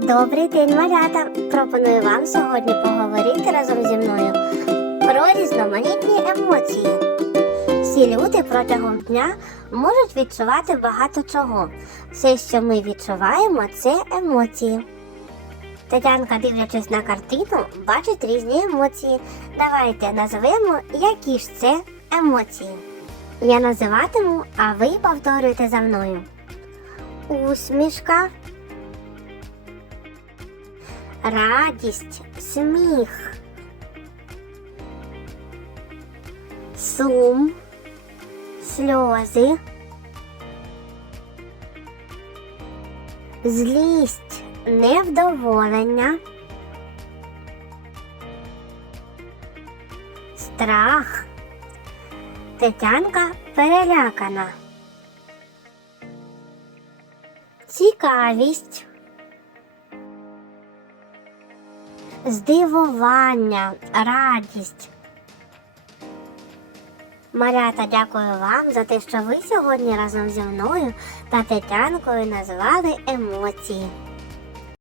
Добрий день, малята! Пропоную вам сьогодні поговорити разом зі мною про різноманітні емоції. Всі люди протягом дня можуть відчувати багато чого. Все, що ми відчуваємо, це емоції. Тетянка, дивлячись на картину, бачить різні емоції. Давайте назвемо, які ж це емоції. Я називатиму, а ви повторюєте за мною. Усмішка, радість, сміх, сум, сльози, злість, невдоволення, страх. Тетянка перелякана. Цікавість. Здивування, радість. Марята, дякую вам за те, що ви сьогодні разом зі мною та Тетянкою назвали емоції.